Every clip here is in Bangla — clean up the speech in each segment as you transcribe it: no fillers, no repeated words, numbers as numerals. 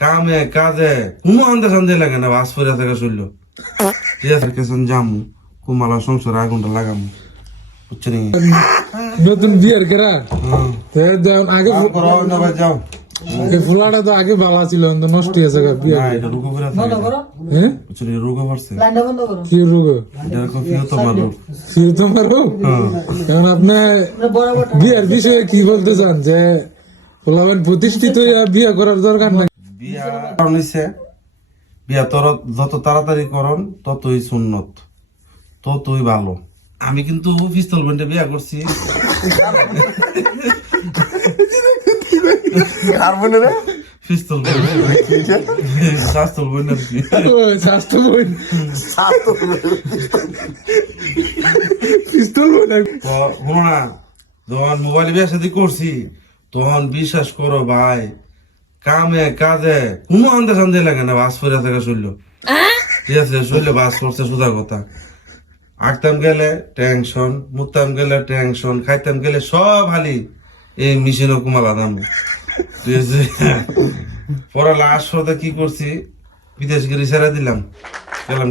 কামে কাজে কোনো আন্দাজ আন্দাজ লাগে না, বাস পরে থাকা চলল। ঠিক আছে, কেসন যামু কুমালা সংসার আগুনটা লাগামু, বুঝছেন? নতুন বিয়ের কেরা আগে যাও ফুলাটা তো আগে ভালো ছিল, নষ্ট হয়েছে বিয়ে। রোগ করে হ্যাঁ বুঝছেন, রোগ পড়ছে। কি রোগ? তোমার রোগ। তোমার রোগ? কারণ আপনি বিয়ের বিষয়ে কি বলতে চান, যে ফুলাবেন প্রতিষ্ঠিত বিয়ে করার দরকার নাই? বিয়া নিছে, বিয়া তোর যত তাড়াতাড়ি করন ততই সুন্নত, ততই ভালো। আমি কিন্তু পিস্তল বইটা বিয়া করছি। পিস্তল শাস্তল বই না, স্বাস্থ্য বই, পিস্তল বই না। শোনো না, যখন মোবাইল বিয়া সাথে করছি তখন বিশ্বাস করো ভাই, কামে কাজে কোনো আন্দাজ আন্দাজ লাগে না, বাস ফিরে থাকা চলল। ঠিক আছে, চললে বাস পড়ছে, সোজা কথা। আঁকতাম গেলে টেনশন, মুততাম গেলে টেনশন, খাইতাম গেলে সব হালি এই মেশিনও কুমালা দাম। ঠিক আছে, পরে লাস্ট হতে কি করছি, বিদেশ গিয়ে ছেড়ে দিলাম, গেলাম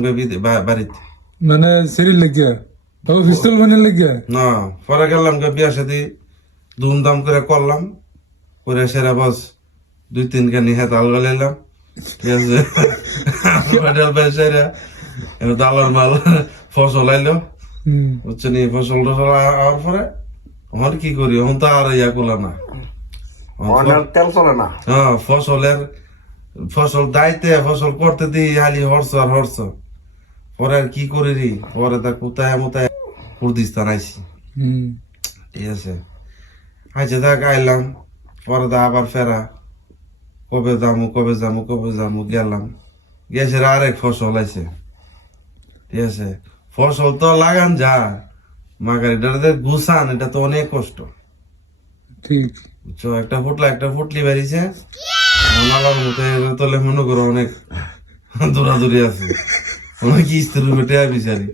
বাড়িতে। মানে শরীর লেগে পিস্তল মানে লেগে না, পরে গেলাম বিয়ার সাথে ধুমধাম করে করলাম, করে সেরা বস 2-3 খানি হাত আলগা লাইলাম। ঠিক আছে, দালার মাল ফসল আইলো, বুঝছেন? ফসল টসল আওয়ার পরে আমার কি করি, এখন তো আর ইয়া করলাম না, তেল চলে না। হ্যাঁ, ফসল দাইতে ফসল করতে দিই হালি হরস আর হরস। পরে আর কি করি রি, পরে তা কোথায় মোতায় কুর্দিস্তান আইসি। ঠিক আছে, আচ্ছা দেখ আইলাম, পরে দা আবার ফেরা, কবে যামু গেলাম, গেছে আরেক ফসল আছে। ঠিক আছে, ফসল তো লাগান যা, মাগার এটা গুছান, এটা তো অনেক কষ্ট। ঠিক বুঝছো, একটা ফুটলি বেরিয়েছে, নালার মতো তলে মনে করো অনেক দৌড়াদৌড়ি আছে, অনেক স্ত্রী বেটে বিচারি।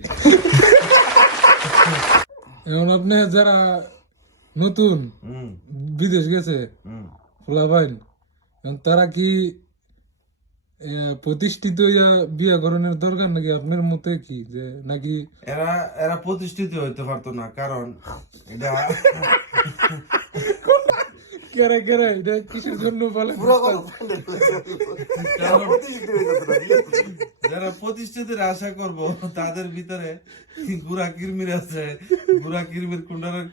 এখন আপনি যারা নতুন বিদেশ গেছে ফুলাবাইন, তারা কি প্রতিষ্ঠিত বিয়ে করানোর দরকার নাকি আপনার মতে? কি যে নাকি এরা প্রতিষ্ঠিত হইতে পারতো না, কারণ এটা কেরে কেরে এটা কিসের জন্য বলে? যারা প্রতিষ্ঠিতের আশা করব তাদের ভিতরে গুড়া কিরমির আছে, গুড়া কিরমির কুন্ডারের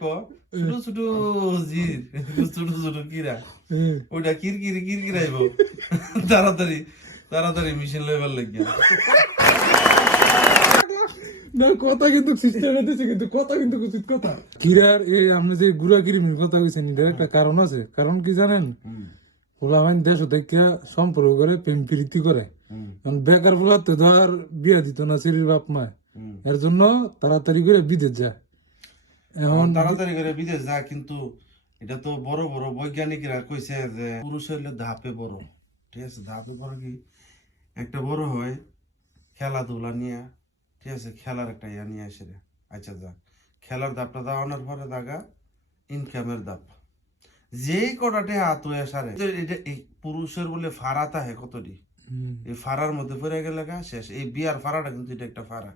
ছোট ছোট জির, ছোট ছোট কিরা, ওইটা কিরকিরাইব তাড়াতাড়ি তাড়াতাড়ি মেশিন লেভেল লাগিয়া। না, কথা কিন্তু সিস্টেমে দিছে, কিন্তু কথা কিন্তু উচিত কথা। কিরার এই আপনি যে গুড়া কিরমির কথা কইছেন, এটার একটা কারণ আছে। কারণ কি জানেন? ফুলাবাইন দেশ থেকে সম্পর্ক করে, প্রেম প্রীতি করে। বেকার ফুলাতে তো আর বিয়া দিত না শরীর বাপ মা, এর জন্য তাড়াতাড়ি করে বিদেশ যায়। এখন তাড়াতাড়ি করে বিদেশ যায়, কিন্তু এটা তো বড় বড় বৈজ্ঞানিকরা কইছে যে পুরুষ হইলে ধাপে বড়। ঠিক আছে, ধাপে বড় কি একটা বড় হয় খেলাধুলা নিয়ে। ঠিক আছে, খেলার একটা ইয়া নিয়ে আসে রে। আচ্ছা যা, খেলার ধাপটা দাওয়ানোর পরে দাগা ইনকামের ধাপ, যেই কটাটে হাত হয়ে সারে। এটা এই পুরুষের বলে ফাড়া তাহে কতটি, এই ফাড়ার মধ্যে পড়ে গেলে শেষ। এই বিয়ার ফাড়াটা কিন্তু এটা একটা ফাড়া।